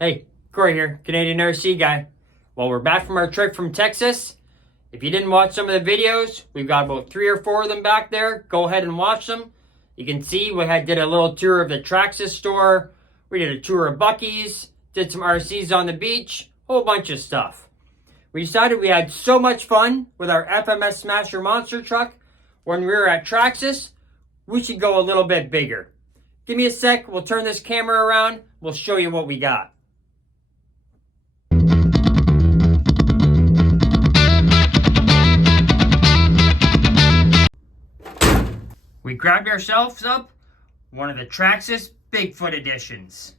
Hey, Corey here, Canadian RC guy. Well, we're back from our trip from Texas. If you didn't watch some of the videos, we've got about 3 or 4 of them back there. Go ahead and watch them. You can see we did a little tour of the Traxxas store. We did a tour of Buc-ee's, did some RCs on the beach, whole bunch of stuff. We decided we had so much fun with our FMS Smasher monster truck when we were at Traxxas, we should go a little bit bigger. Give me a sec, we'll turn this camera around, we'll show you what we got. We grabbed ourselves up one of the Traxxas Bigfoot editions.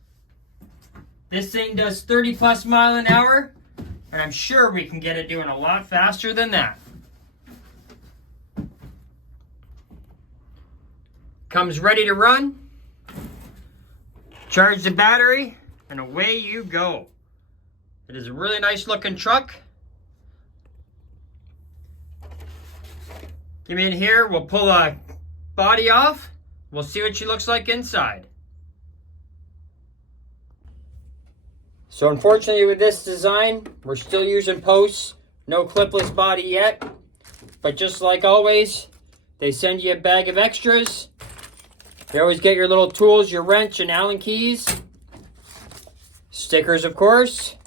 This thing does 30 plus mile an hour, and I'm sure we can get it doing a lot faster than that. Comes ready to run. Charge the battery, and away you go. It is a really nice looking truck. Get me in here, we'll pull a body off. We'll see what she looks like inside. So unfortunately with this design, we're still using posts. No clipless body yet. But just like always, they send you a bag of extras. You always get your little tools, your wrench and Allen keys. Stickers, of course.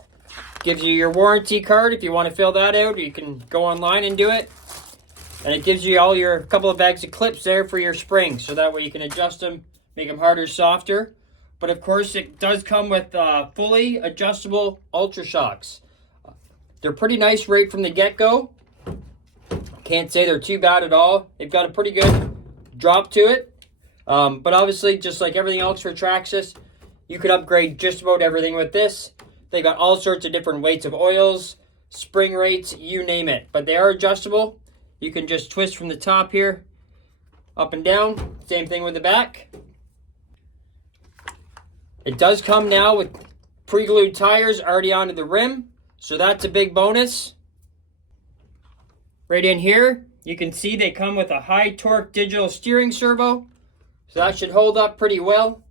Gives you your warranty card if you want to fill that out. You can go online and do it. And it gives you all your couple of bags of clips there for your springs, so that way you can adjust them, make them harder, softer. But of course, it does come with fully adjustable Ultra Shocks. They're pretty nice right from the get-go. Can't say they're too bad at all. They've got a pretty good drop to it. But obviously, just like everything else for Traxxas, you could upgrade just about everything with this. They got all sorts of different weights of oils, spring rates, you name it. But they are adjustable. You can just twist from the top here, up and down. Same thing with the back. It does come now with pre-glued tires already onto the rim, so that's a big bonus. Right in here, you can see they come with a high torque digital steering servo, so that should hold up pretty well.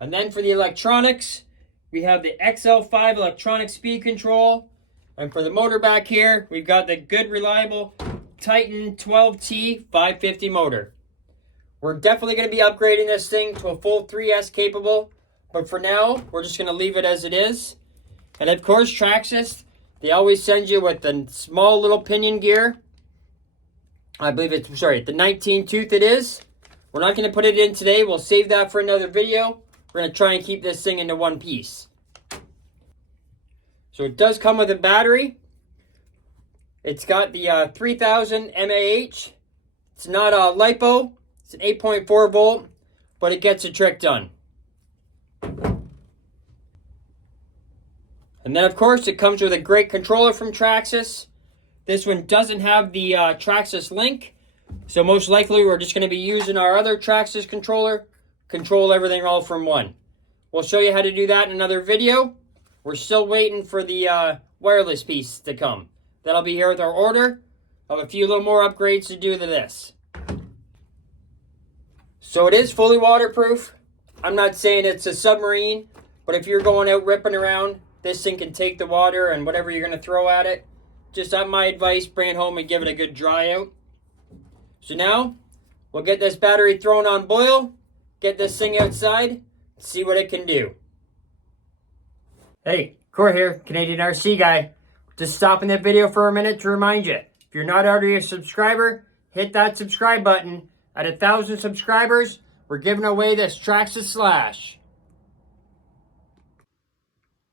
And then for the electronics, we have the XL5 electronic speed control. And for the motor back here, we've got the good, reliable Titan 12T 550 motor. We're definitely going to be upgrading this thing to a full 3S capable. But for now, we're just going to leave it as it is. And of course, Traxxas, they always send you with the small little pinion gear. I believe it's, the 19 tooth it is. We're not going to put it in today. We'll save that for another video. We're going to try and keep this thing into one piece. So it does come with a battery. It's got the 3000 mAh. It's not a LiPo. It's an 8.4 volt, but it gets the trick done. And then, of course, it comes with a great controller from Traxxas. This one doesn't have the Traxxas link, so most likely we're just going to be using our other Traxxas controller, control everything all from one. We'll show you how to do that in another video. We're still waiting for the wireless piece to come. That'll be here with our order of a few little more upgrades to do to this. So it is fully waterproof. I'm not saying it's a submarine, but if you're going out ripping around, this thing can take the water and whatever you're going to throw at it. Just on my advice, bring it home and give it a good dry out. So now, we'll get this battery thrown on boil, get this thing outside, and see what it can do. Hey, Corey here, Canadian RC guy. Just stopping that video for a minute to remind you, if you're not already a subscriber, hit that subscribe button. At 1,000 subscribers, we're giving away this Traxxas Slash.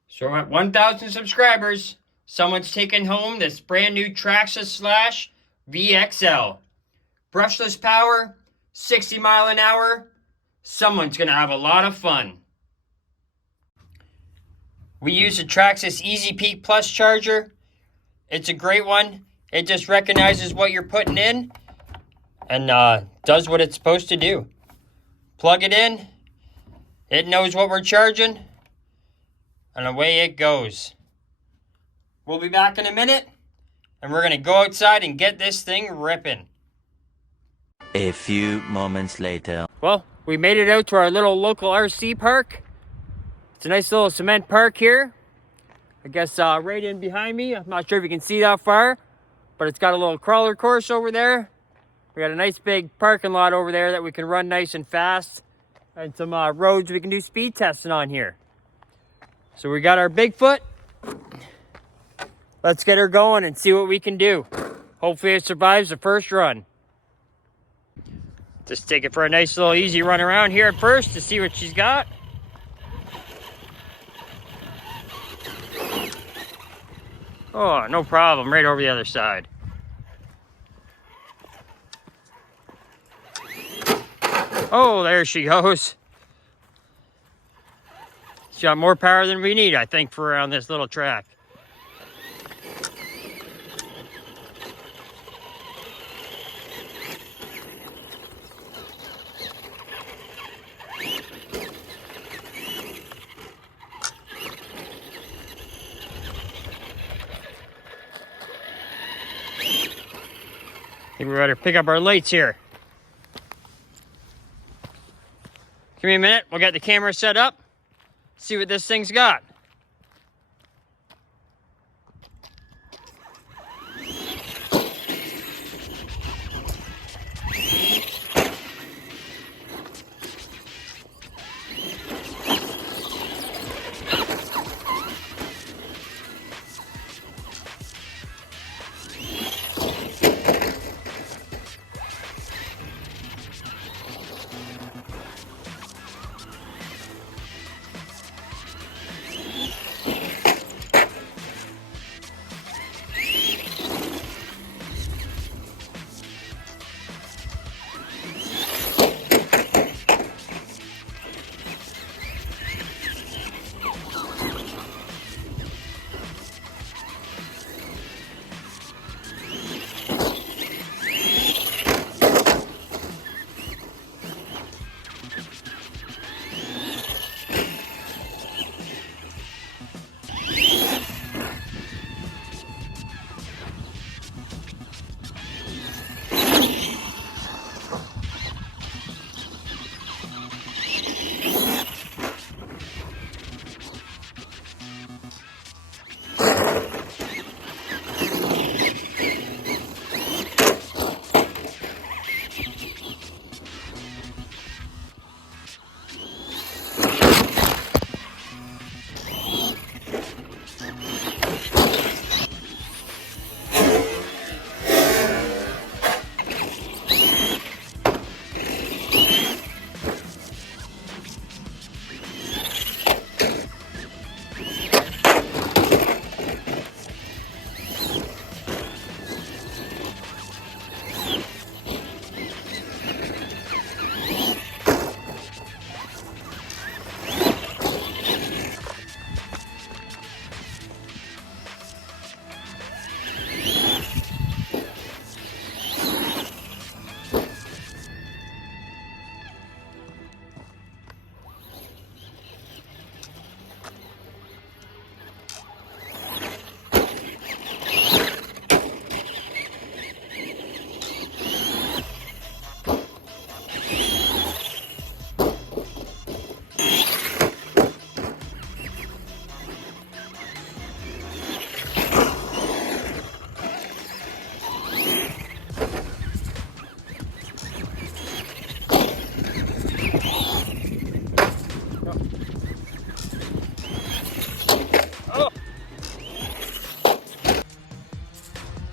So at 1,000 subscribers, someone's taking home this brand new Traxxas Slash VXL. Brushless power, 60 mile an hour. Someone's going to have a lot of fun. We use the Traxxas Easy Peak Plus charger. It's a great one. It just recognizes what you're putting in and does what it's supposed to do. Plug it in. It knows what we're charging. And away it goes. We'll be back in a minute. And we're going to go outside and get this thing ripping. A few moments later. Well, we made it out to our little local RC park. It's a nice little cement park here. I guess right in behind me. I'm not sure if you can see that far, but it's got a little crawler course over there. We got a nice big parking lot over there that we can run nice and fast, and some roads we can do speed testing on here. So we got our Bigfoot. Let's get her going and see what we can do. Hopefully it survives the first run. Just take it for a nice little easy run around here at first to see what she's got. Oh, no problem. Right over the other side. Oh, there she goes. She's got more power than we need, I think, for around this little track. I think we better pick up our lights here. Give me a minute, we'll get the camera set up, see what this thing's got.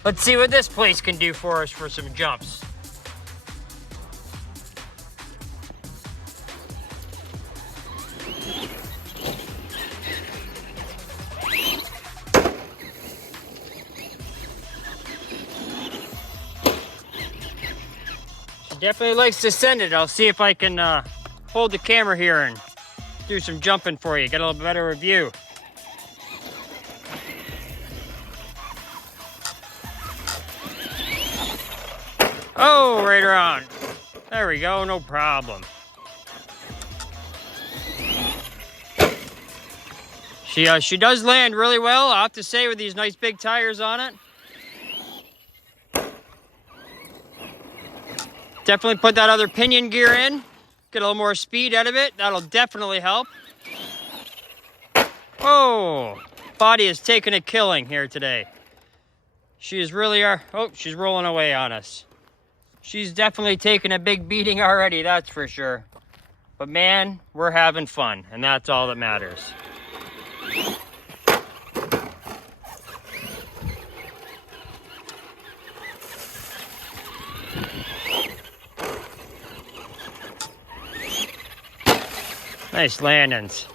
Let's see what this place can do for us for some jumps. She definitely likes to send it. I'll see if I can hold the camera here and do some jumping for you, get a little better view. Oh, right around. There we go, no problem. She does land really well, I have to say, with these nice big tires on it. Definitely put that other pinion gear in. Get a little more speed out of it. That'll definitely help. Oh, body is taking a killing here today. She is really, oh, she's rolling away on us. She's definitely taken a big beating already, that's for sure. But man, we're having fun, and that's all that matters. Nice landings.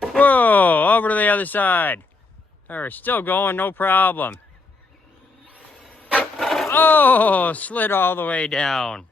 Whoa, over to the other side. They're still going, no problem. Oh, slid all the way down.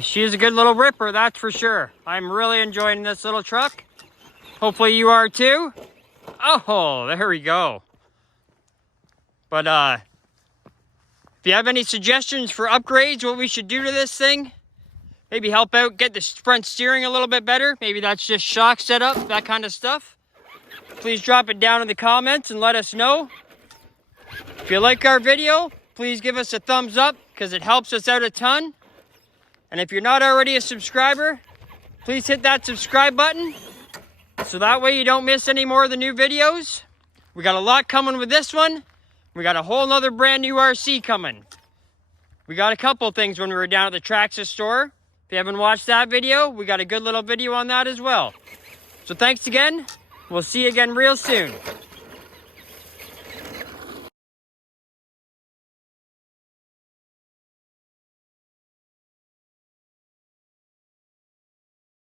She's a good little ripper, that's for sure. I'm really enjoying this little truck. Hopefully you are too. Oh, there we go. But if you have any suggestions for upgrades, what we should do to this thing, maybe help out, get the front steering a little bit better. Maybe that's just shock setup, that kind of stuff. Please drop it down in the comments and let us know. If you like our video, please give us a thumbs up because it helps us out a ton. And if you're not already a subscriber, please hit that subscribe button so that way you don't miss any more of the new videos. We got a lot coming with this one. We got a whole nother brand new RC coming. We got a couple things when we were down at the Traxxas store. If you haven't watched that video, we got a good little video on that as well. So thanks again. We'll see you again real soon.